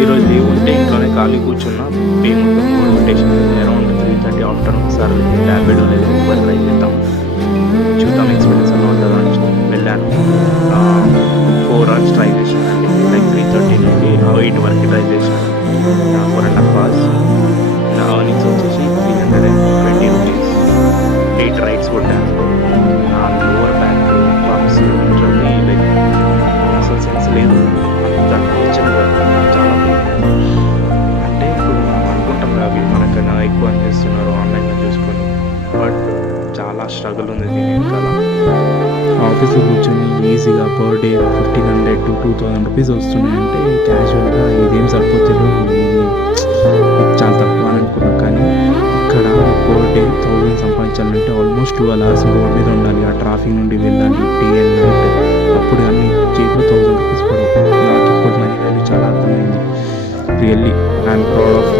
ఈరోజు లీవ్ ఉంటే ఇంట్లోనే ఖాళీ కూర్చున్నా. మొత్తం కూడా కొట్టేసింది. అరౌండ్ 3:30 ఆఫ్టర్నూన్ సార్ ర్యాపిడో లేదు ఊబర్ ట్రై చేద్దాం, చూద్దాం ఎక్స్పీరియన్స్ ఎలా ఉంటుందో అని వెళ్ళాను. 4 hours ట్రై చేశానండి. లైక్ 3:30 నుండి 8 వరకు ట్రై చేశాను. 4.5 hours. నా ఎర్నింగ్స్ వచ్చేసి 320 రూపీస్. 8 రైడ్స్ కొట్టాను. నా లోవర్ బ్యాక్ పమ్స్ లిటరల్లీ లైక్ అసలు సెన్స్ లేదు. దానికి వచ్చిన చాలా అంటే ఇప్పుడు మనం అనుకుంటాం కదా వీళ్ళు మనకన్నా ఎక్కువ అని చేస్తున్నారు ఆన్లైన్లో చూసుకొని, బట్ చాలా స్ట్రగుల్ ఉంది దీని వెనకాల. ఆఫీస్లో కూర్చొని ఈజీగా పర్ డే 1,500 to 2,000 రూపీస్ వస్తున్నాయంటే క్యాజువల్గా ఇదేం సరిపోతుంది, ఇది చాలా తక్కువ అని అనుకున్నాం. కానీ ఇక్కడ పర్ డే 1,000 సంపాదించాలంటే ఆల్మోస్ట్ 12 hours రోడ్ మీద ఉండాలి, ఆ ట్రాఫిక్ నుండి వెళ్ళాలి డే అండ్ నైట్. అప్పుడు కానీ చేతిలో 1,000 రూపీస్ పడవు. నాకు ఇప్పుడు మనీ వాల్యూ చాలా అర్థమైంది. Really I'm proud of